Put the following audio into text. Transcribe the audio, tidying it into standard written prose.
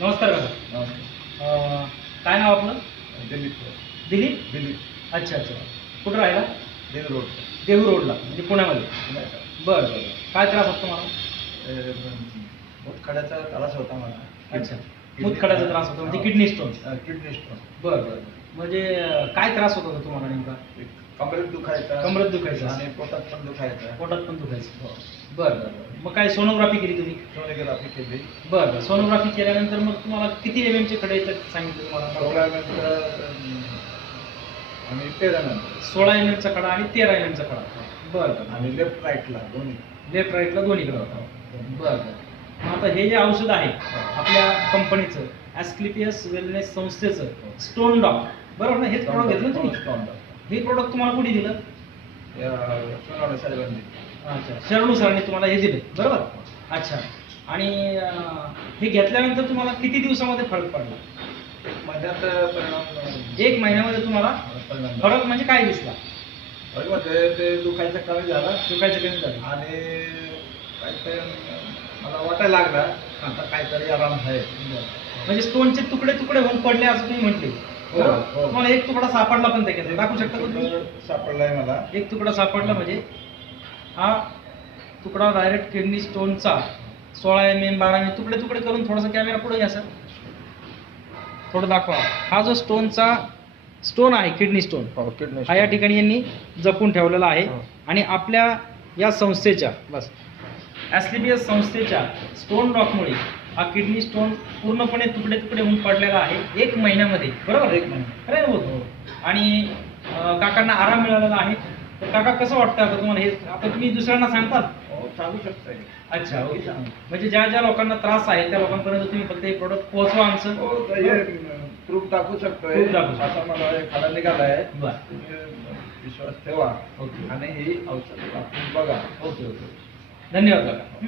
नमस्कार काका. नमस्कार. काय नाव आपलं? दिलीप. दिलीप. दिलीप अच्छा अच्छा. कुठं राहिला? देव रोड. देहू रोडला म्हणजे पुण्यामध्ये. बरं बरं. काय त्रास होतो मला? मुतखड्याचा त्रास होता मला. अच्छा. मुतखड्याचा त्रास होतो म्हणजे किडनी स्टोन. Kidney stone. बरं बरं. म्हणजे काय त्रास होत होता तुम्हाला नेमका? कमरेत दुखायचा. कमरेत दुखायचं आणि पोटात पण दुखायचा. पोटात पण दुखायचं. बरं बरं. मग काय सोनोग्राफी केली तुम्ही? सोनोग्राफी केली. बरं बरं. सोनोग्राफी केल्यानंतर मग तुम्हाला किती MM चे खडे येतात सांगितलं तुम्हाला? 16 16 MM आणि 13 MM. MM चा खडा आणि 13 MM चा खडा. बरं बरं. आणि लेफ्ट राईटला दोन्ही. लेफ्ट राईटला दोन्हीकडे होता. बरं बरं. मग आता हे जे औषध आहे आपल्या कंपनीचं ॲस्क्लेपियस वेलनेस संस्थेचं स्टोन डॉक, बरोबर ना? हेच प्रोडक्ट घेतलं तुम्ही? हे प्रोडक्ट तुम्हाला कुठे दिलं? सोनवणे साहेबांनी. अच्छा. शरणू सरांनी तुम्हाला हे दिले, बरोबर? अच्छा. आणि हे घेतल्यानंतर तुम्हाला किती दिवसामध्ये फरक पडला? महिन्यात परिणाम. 1 महिन्यामध्ये तुम्हाला परिणाम. फरक म्हणजे काय दिसला? म्हणजे ते दुखायचं कमी झालं दुखायचं कमी झालं आणि काहीतरी मला वाटायला लागला आता काहीतरी आराम आहे. म्हणजे स्टोनचे तुकडे तुकडे होऊन पडले असं तुम्ही म्हटले. हो, हो. तुम्हाला एक तुकडा सापडला पण त्याच्यात, दाखवू शकता का तुम्ही? सापडलाय मला. एक तुकडा सापडला म्हणजे हा तुकडा डायरेक्ट किडनी स्टोनचा 16 MM 12 MM तुकडे तुकडे करून थोडासा कॅमेरा पुढे घ्या सर, थोडं दाखवा. हा जो स्टोनचा स्टोन आहे किडनी स्टोन हा या ठिकाणी यांनी जपून ठेवलेला आहे. आणि आपल्या या संस्थेच्या बस ॲस्क्लेपियस संस्थेच्या स्टोन डॉकमुळे हा किडनी स्टोन पूर्णपणे तुकडे तुकडे होऊन पडलेला आहे 1 महिन्यामध्ये, बरोबर? 1 महिना. खरं आहे होतो. आणि काकांना आराम मिळालेला आहे. तर काका कसं वाटतं आता तुम्हाला हे? आता तुम्ही दुसऱ्यांना सांगतात? हो, चालू शकतंय. अच्छा. ओके. म्हणजे ज्या ज्या लोकांना त्रास आहे त्या लोकांपर्यंत तुम्ही फक्त हे प्रोडक्ट पोहोचवा आमचं. हो, तर हे प्रूफ दाखवू शकतोय. Proof दाखवू शकतो. आता मला हे खाला निघालाय. बरं. तुम्ही विश्वास ठेवा ओके. आणि ही औषध वापरून बघा. Okay okay. धन्यवाद काका.